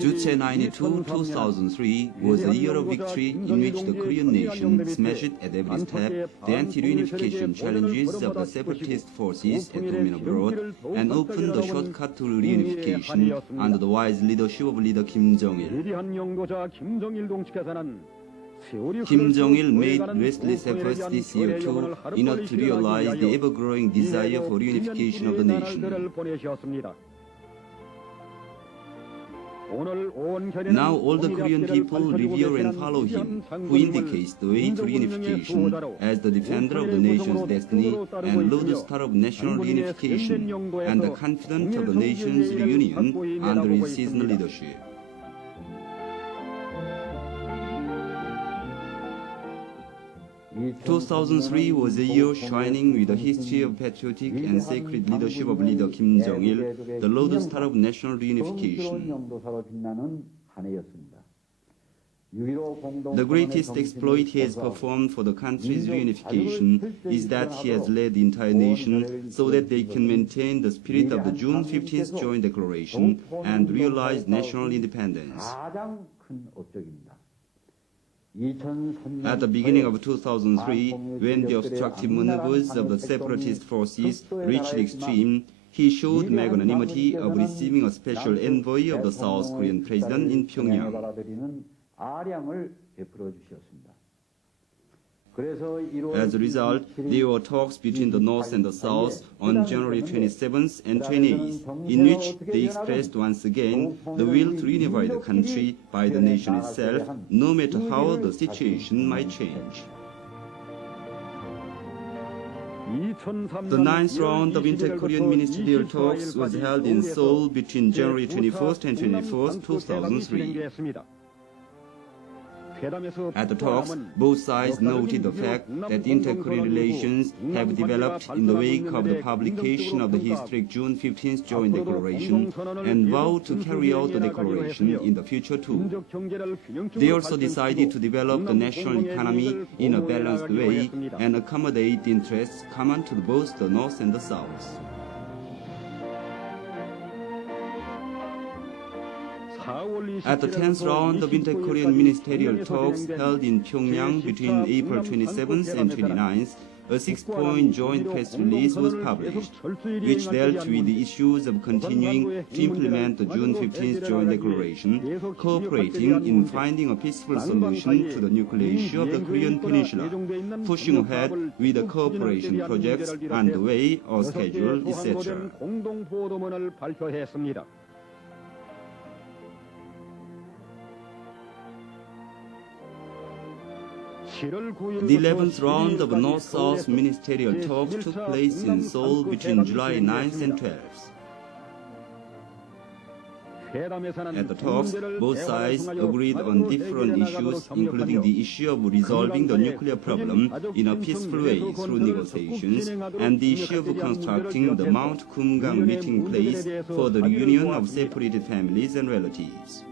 Juche 92 2003 was a year of victory in which the Korean nation smashed at every step the anti-reunification challenges of the separatist forces at home and abroad and opened the shortcut to reunification under the wise leadership of leader Kim Jong-il. Kim Jong-il made restless efforts this year too in order to realize the ever-growing desire for reunification of the nation. Now all the Korean people revere and follow him, who indicates the way to reunification as the defender of the nation's destiny and lodestar of national reunification and the confidant of the nation's reunion under his seasoned leadership. 2003 was a year shining with a history of patriotic and sacred leadership of leader Kim Jong-il, the lodestar of national reunification. The greatest exploit he has performed for the country's reunification is that he has led the entire nation so that they can maintain the spirit of the June 15th Joint Declaration and realize national independence. At the beginning of 2003, when the obstructive maneuvers of the separatist forces reached the extreme, he showed magnanimity of receiving a special envoy of the South Korean president in Pyongyang. As a result, there were talks between the North and the South on January 27th and 28th, in which they expressed once again the will to reunify the country by the nation itself, no matter how the situation might change. The ninth round of inter-Korean ministerial talks was held in Seoul between January 21st and 24th, 2003. At the talks, both sides noted the fact that inter-Korean relations have developed in the wake of the publication of the historic June 15th Joint Declaration and vowed to carry out the declaration in the future too. They also decided to develop the national economy in a balanced way and accommodate the interests common to both the North and the South. At the 10th round of inter-Korean ministerial talks held in Pyongyang between April 27th and 29th, a 6-point joint press release was published, which dealt with the issues of continuing to implement the June 15th Joint Declaration, cooperating in finding a peaceful solution to the nuclear issue of the Korean Peninsula, pushing ahead with the cooperation projects underway or scheduled, etc. The 11th round of North-South ministerial talks took place in Seoul between July 9th and 12th. At the talks, both sides agreed on different issues, including the issue of resolving the nuclear problem in a peaceful way through negotiations, and the issue of constructing the Mount Kumgang meeting place for the reunion of separated families and relatives.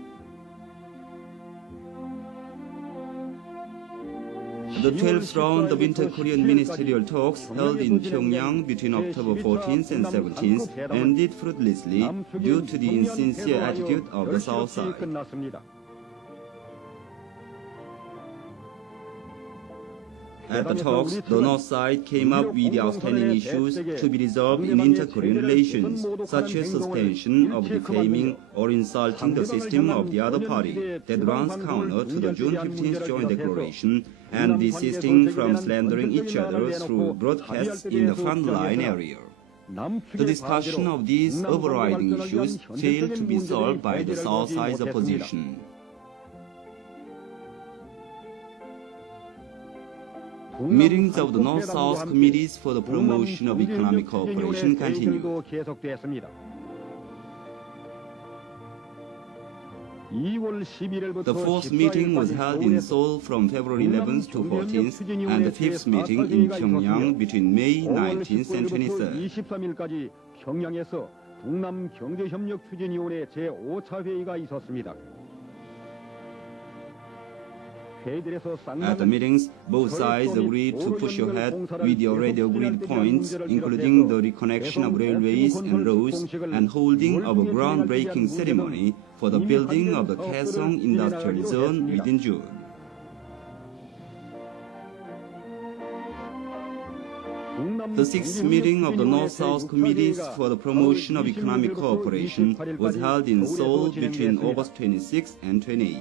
The 12th round of inter-Korean ministerial talks held in Pyongyang between October 14th and 17th ended fruitlessly due to the insincere attitude of the South side. At the talks, the North side came up with the outstanding issues to be resolved in inter-Korean relations, such as suspension of defaming or insulting the system of the other party that runs counter to the June 15th Joint Declaration and desisting from slandering each other through broadcasts in the front-line area. The discussion of these overriding issues failed to be solved by the South side's opposition. Meetings of the North-South Committees for the Promotion of Economic Cooperation continued. The fourth meeting was held in Seoul from February 11th to 14th, and the fifth meeting in Pyongyang between May 19th and 23rd. At the meetings, both sides agreed to push ahead with the already agreed points, including the reconnection of railways and roads and holding of a groundbreaking ceremony for the building of the Kaesong Industrial Zone within June. The sixth meeting of the North-South Committees for the Promotion of Economic Cooperation was held in Seoul between August 26 and 28.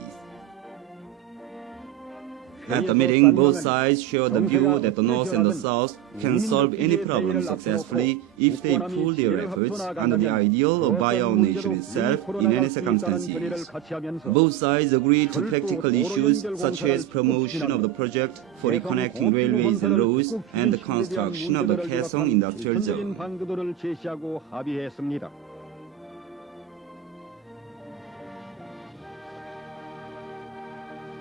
At the meeting, both sides shared the view that the North and the South can solve any problem successfully if they pool their efforts under the ideal of by our nation itself in any circumstances. Both sides agreed to practical issues such as promotion of the project for reconnecting railways and roads and the construction of the Kaesong Industrial Zone.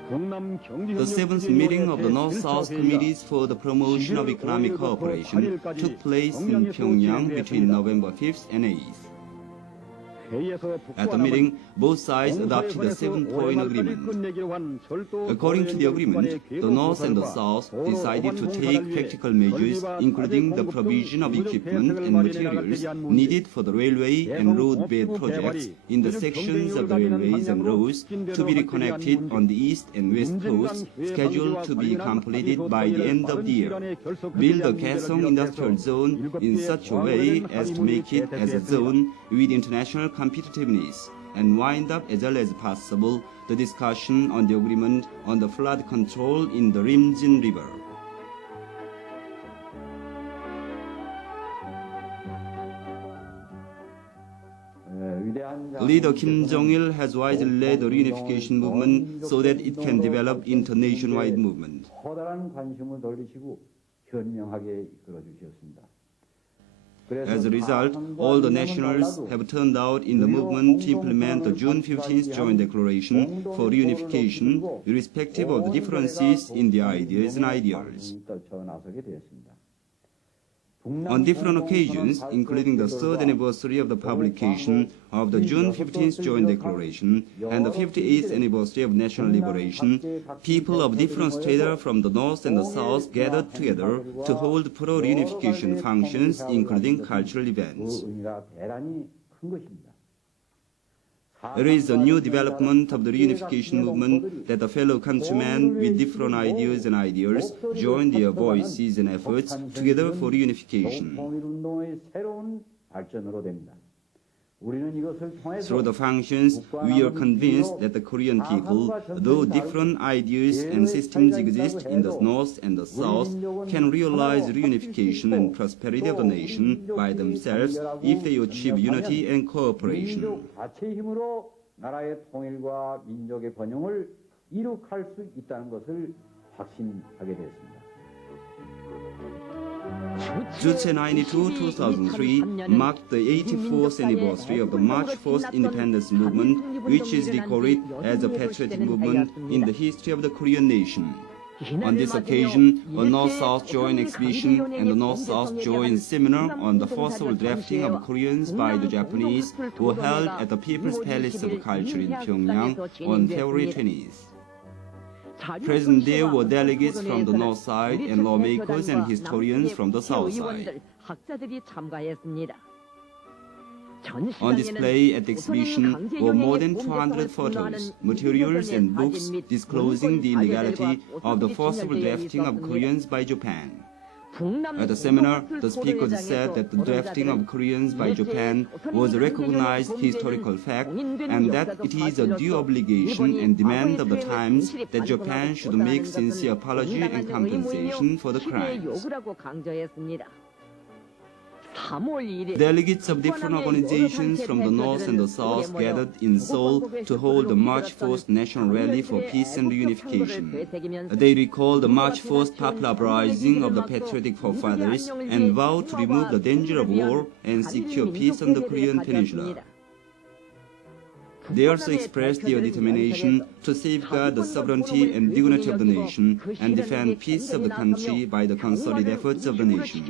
The seventh meeting of the North-South Committees for the Promotion of Economic Cooperation took place in Pyongyang between November 5th and 8th. At the meeting, both sides adopted a 7-point agreement. According to the agreement, the North and the South decided to take practical measures, including the provision of equipment and materials needed for the railway and road bed projects in the sections of the railways and roads to be reconnected on the east and west coasts, scheduled to be completed by the end of the year. Build the Kaesong Industrial Zone in such a way as to make it as a zone with international competitiveness, and wind up as early as possible the discussion on the agreement on the flood control in the Rimjin River. Leader Kim Jong-il has wisely led the reunification movement so that it can develop into a nationwide movement. As a result, all the nationals have turned out in the movement to implement the June 15th Joint Declaration for Reunification, irrespective of the differences in their ideas and ideals. On different occasions, including the 3rd anniversary of the publication of the June 15th Joint Declaration and the 58th anniversary of national liberation, people of different strata from the North and the South gathered together to hold pro-reunification functions, including cultural events. It is a new development of the reunification movement that the fellow countrymen with different ideas and ideals join their voices and efforts together for reunification. Through the functions, we are convinced that the Korean people, though different ideas and systems exist in the North and the South, can realize reunification and prosperity of the nation by themselves if they achieve unity and cooperation. Juche 92-2003 marked the 84th anniversary of the March 1st Independence Movement, which is recorded as a patriotic movement in the history of the Korean nation. On this occasion, a North-South joint exhibition and a North-South joint seminar on the forcible drafting of Koreans by the Japanese were held at the People's Palace of Culture in Pyongyang on February 20th. Present there were delegates from the North side and lawmakers and historians from the South side. On display at the exhibition were more than 200 photos, materials and books disclosing the illegality of the forcible drafting of Koreans by Japan. At the seminar, the speakers said that the drafting of Koreans by Japan was a recognized historical fact and that it is a due obligation and demand of the times that Japan should make sincere apology and compensation for the crimes. Delegates of different organizations from the North and the South gathered in Seoul to hold the March 1st National Rally for Peace and Reunification. They recalled the March 1st popular uprising of the patriotic forefathers and vowed to remove the danger of war and secure peace on the Korean Peninsula. They also expressed their determination to safeguard the sovereignty and dignity of the nation and defend peace of the country by the concerted efforts of the nation.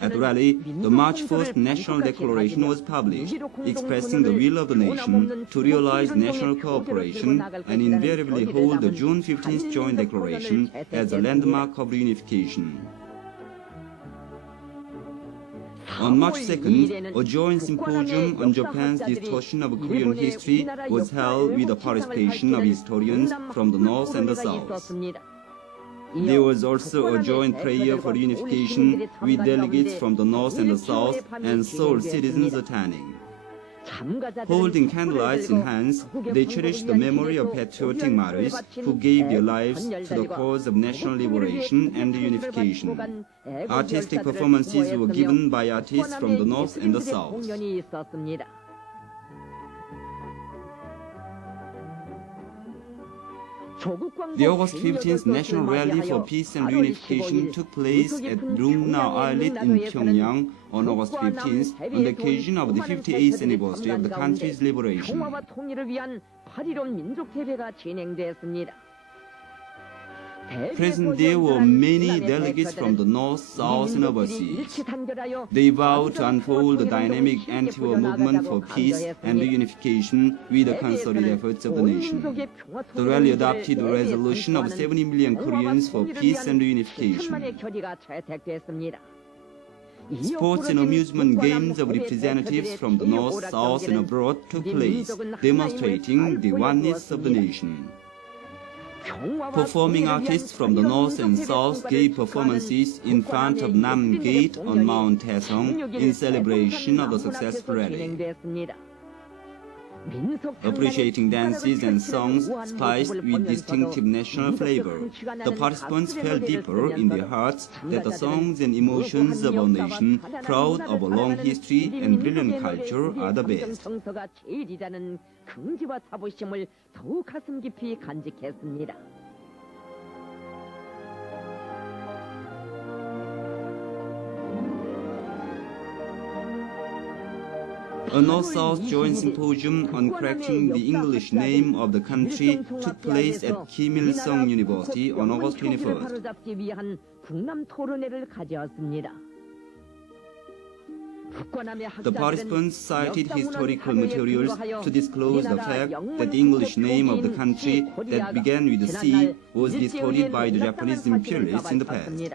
At the rally, the March 1st National Declaration was published, expressing the will of the nation to realize national cooperation and invariably hold the June 15th Joint Declaration as a landmark of reunification. On March 2nd, a joint symposium on Japan's distortion of Korean history was held with the participation of historians from the North and the South. There was also a joint prayer for reunification with delegates from the North and the South and Seoul citizens attending. Holding candlelights in hands, they cherished the memory of patriotic martyrs who gave their lives to the cause of national liberation and reunification. Artistic performances were given by artists from the North and the South. The August 15th National Rally for Peace and Reunification took place at Rungna Islet in Pyongyang on August 15th on the occasion of the 58th anniversary of the country's liberation. Present there were many delegates from the North, South, and overseas. They vowed to unfold the dynamic anti-war movement for peace and reunification with the concerted efforts of the nation. The rally adopted the resolution of 70 million Koreans for peace and reunification. Sports and amusement games of representatives from the North, South, and abroad took place, demonstrating the oneness of the nation. Performing artists from the North and South gave performances in front of Nam Gate on Mount Taesong in celebration of the successful rally. Appreciating dances and songs spiced with distinctive national flavor, the participants felt deeper in their hearts that the songs and emotions of our nation, proud of a long history and brilliant culture, are the best. A North-South joint symposium on correcting the English name of the country took place at Kim Il-sung University on August 21st. The participants cited historical materials to disclose the fact that the English name of the country that began with C was distorted by the Japanese imperialists in the past.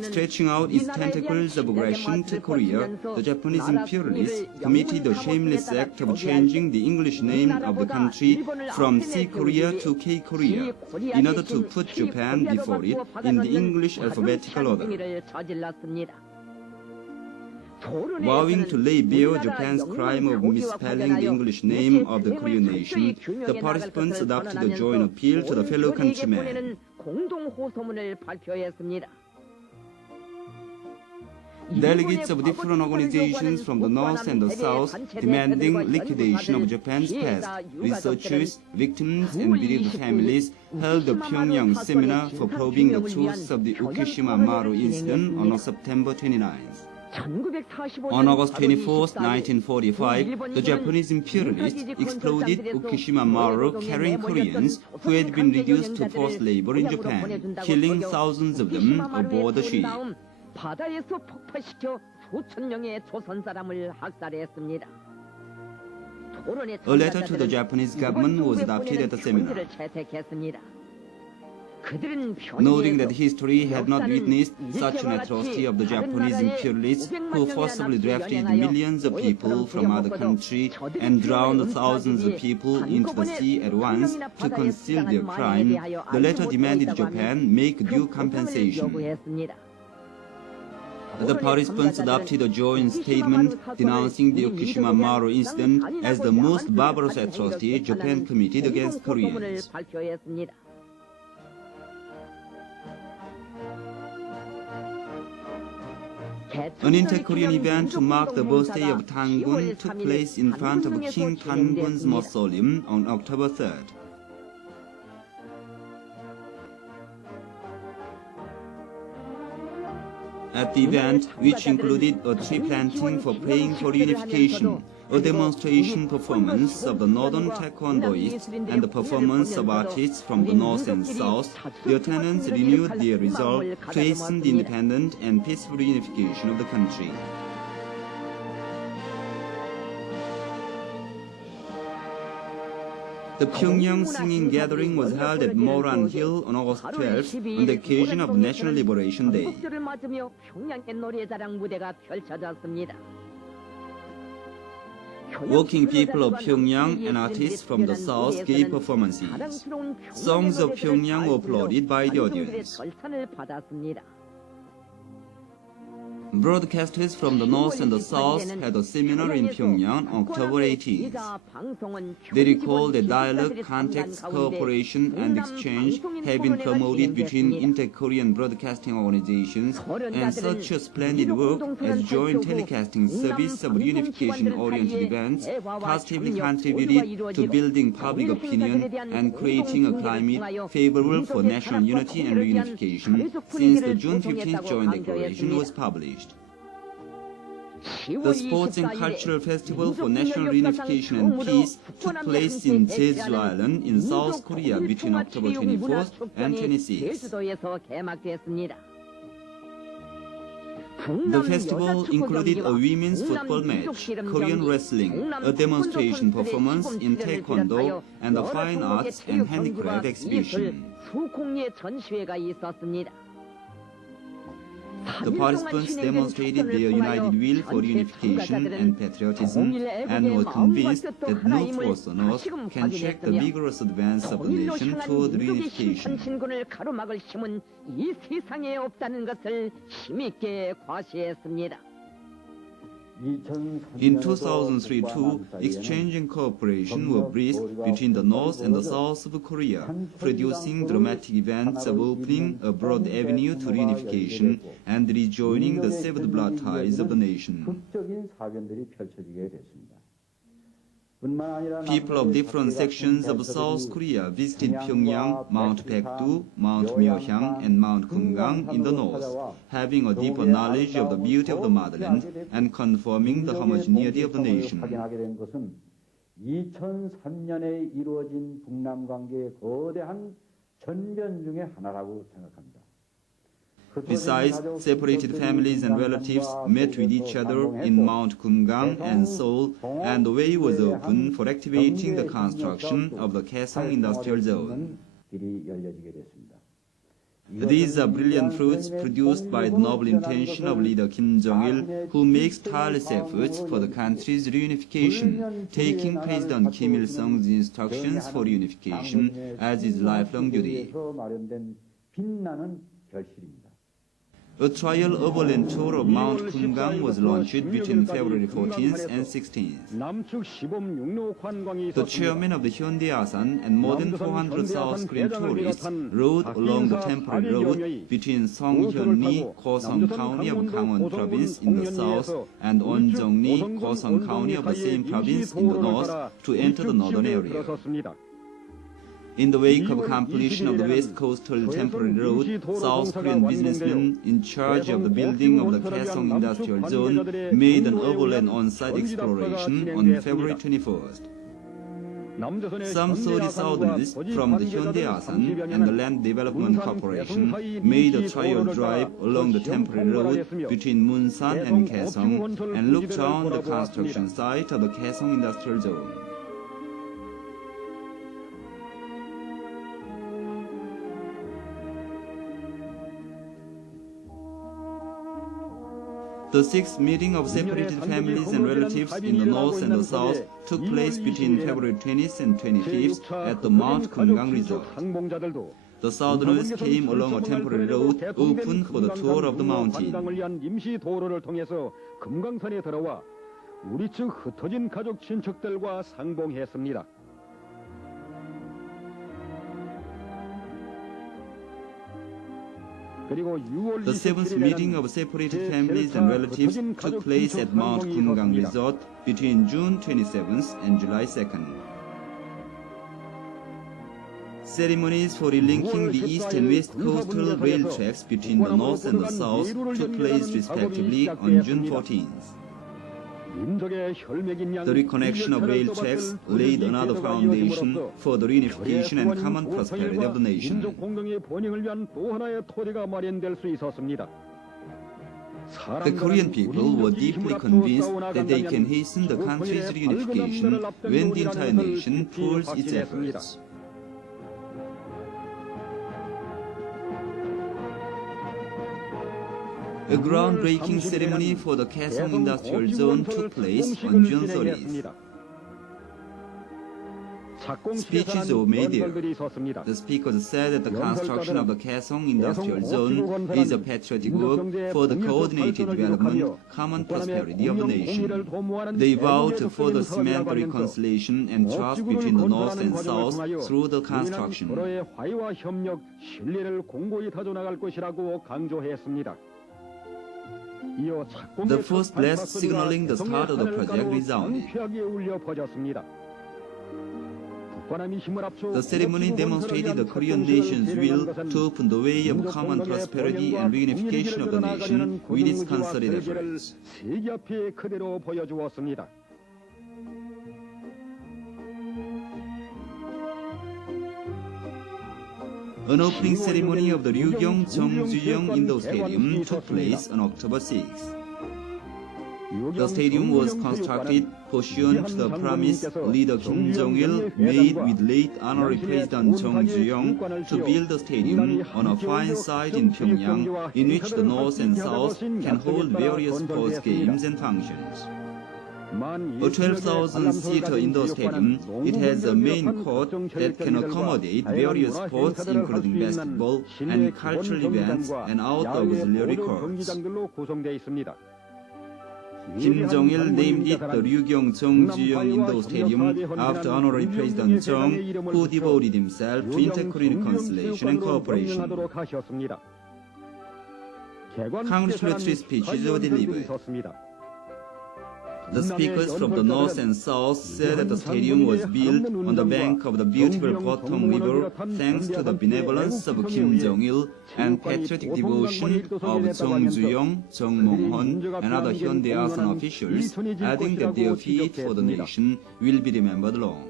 Stretching out its tentacles of aggression to Korea, the Japanese imperialists committed the shameless act of changing the English name of the country from C Korea to K Korea in order to put Japan before it in the English alphabetical order. Vowing to lay bare Japan's crime of misspelling the English name of the Korean nation, the participants adopted a joint appeal to the fellow countrymen. Delegates of different organizations from the North and the South demanding liquidation of Japan's past, researchers, victims, and bereaved families held a Pyongyang seminar for probing the truths of the Ukishima Maru incident on September 29th. On August 24, 1945, the Japanese imperialists exploded Ukishima Maru carrying Koreans who had been reduced to forced labor in Japan, killing thousands of them aboard the ship. 바다에서 폭파시켜 수천 명의 조선 사람을 학살했습니다. A letter to the Japanese government was adopted at the seminar. Noting that history had not witnessed such an atrocity of the Japanese imperialists who forcibly drafted millions of people from other countries and drowned thousands of people into the sea at once to conceal their crime, the letter demanded Japan make due compensation. The participants adopted a joint statement denouncing the Ukishima Maru incident as the most barbarous atrocity Japan committed against Koreans. An inter-Korean event to mark the birthday of Tangun took place in front of King Tangun's mausoleum on October 3rd. At the event, which included a tree planting for praying for reunification, a demonstration performance of the northern taekwondoists and the performance of artists from the north and south, the attendants renewed their resolve to hasten the independent and peaceful reunification of the country. The Pyongyang Singing Gathering was held at Moran Hill on August 12th on the occasion of National Liberation Day. Working people of Pyongyang and artists from the south gave performances. Songs of Pyongyang were applauded by the audience. Broadcasters from the north and the south had a seminar in Pyongyang on October 18th. They recalled that dialogue, contacts, cooperation, and exchange have been promoted between inter-Korean broadcasting organizations, and such a splendid work as joint telecasting service of reunification-oriented events positively contributed to building public opinion and creating a climate favorable for national unity and reunification since the June 15th Joint Declaration was published. The Sports and Cultural Festival for National Reunification and Peace took place in Jeju Island in South Korea between October 24th and 26th. The festival included a women's football match, Korean wrestling, a demonstration performance in Taekwondo, and a fine arts and handicraft exhibition. The participants demonstrated their united will for reunification and patriotism and were convinced that no force on earth can check the vigorous advance of the nation toward reunification. In 2003 too, exchange and cooperation were brisk between the north and the south of Korea, producing dramatic events of opening a broad avenue to reunification and rejoining the severed blood ties of the nation. People of different sections of South Korea visited Pyongyang, Mount Baekdu, Mount Myeohyang, and Mount Kumgang in the north, having a deeper knowledge of the beauty of the motherland and confirming the homogeneity of the nation. 2003년에 이루어진 북남 관계의 거대한 전변 중의 하나라고 생각합니다. Besides, separated families and relatives met with each other in Mount Kumgang and Seoul, and the way was open for activating the construction of the Kaesong Industrial Zone. These are brilliant fruits produced by the noble intention of leader Kim Jong-il, who makes tireless efforts for the country's reunification, taking President Kim Il-sung's instructions for reunification as his lifelong duty. A trial overland tour of Mount Kumgang was launched between February 14th and 16th. The chairman of the Hyundai Asan and more than 400 South Korean tourists rode along the temporary road between Songhyunri, Gosong County of Gangwon Province in the south and Onjeongri, Gosong County of the same province in the north to enter the northern area. In the wake of completion of the West Coastal Temporary Road, South Korean businessmen in charge of the building of the Kaesong Industrial Zone made an overland on-site exploration on February 21st. Some 30 Southerners from the Hyundai Asan and the Land Development Corporation made a trial drive along the temporary road between Munsan and Kaesong and looked around the construction site of the Kaesong Industrial Zone. The sixth meeting of separated families and relatives in the north and the south took place between February 20th and 25th at the Mount Kumgang Resort. The southerners came along a temporary road open for the tour of the mountain. 우리 측 흩어진 가족 친척들과 상봉했습니다. The seventh meeting of separated families and relatives took place at Mount Kumgang Resort between June 27th and July 2nd. Ceremonies for relinking the east and west coastal rail tracks between the north and the south took place respectively on June 14th. The reconnection of rail tracks laid another foundation for the reunification and common prosperity of the nation. The Korean people were deeply convinced that they can hasten the country's reunification when the entire nation pools its efforts. A groundbreaking ceremony for the Kaesong Industrial Zone took place on June 30th. Speeches were made there. The speakers said that the construction of the Kaesong Industrial Zone is a patriotic work for the coordinated development, common prosperity of the nation. They vowed to further cement the reconciliation and trust between the North and South through the construction. The first blast signaling the start of the project resounded. The ceremony demonstrated the Korean nation's will to open the way of common prosperity and reunification of the nation with its concerted efforts. An opening ceremony of the Ryugyong-Jeongjuyeong Indoor Stadium took place on October 6. The stadium was constructed pursuant to the promise leader Kim Jong-il made with late honorary President Jung Ju-young to build the stadium on a fine site in Pyongyang in which the North and South can hold various sports games and functions. A 12,000-seater indoor stadium, it has a main court that can accommodate various sports including basketball and cultural events and outdoor auxiliary courts. Kim Jong-il named it the Ryugyong-Jeongjuyeong Indoor Stadium after honorary President Jung, who devoted himself to inter-Korean reconciliation and cooperation. Congratulatory speeches were delivered. The speakers from the North and South said that the stadium was built on the bank of the beautiful Bottom River thanks to the benevolence of Kim Jong-il and patriotic devotion of Jung Ju-young, Jung Mong-hon, and other Hyundai Asan officials, adding that their feat for the nation will be remembered long.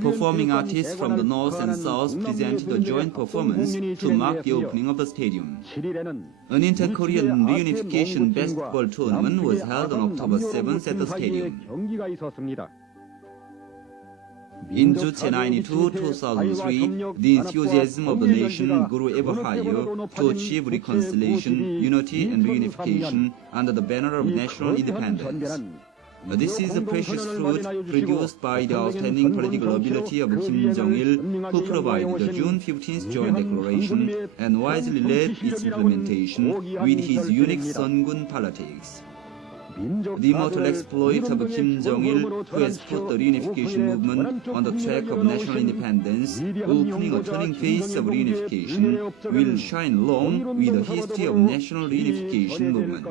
Performing artists from the North and South presented a joint performance to mark the opening of the stadium. An inter-Korean reunification basketball tournament was held on October 7th at the stadium. In Juche 92-2003, the enthusiasm of the nation grew ever higher to achieve reconciliation, unity and reunification under the banner of national independence. This is the precious fruit produced by the outstanding political ability of Kim Jong-il, who provided the June 15th Joint Declaration and wisely led its implementation with his unique Sungun politics. The immortal exploit of Kim Jong-il, who has put the reunification movement on the track of national independence, opening a turning phase of reunification, will shine long with the history of national reunification movement.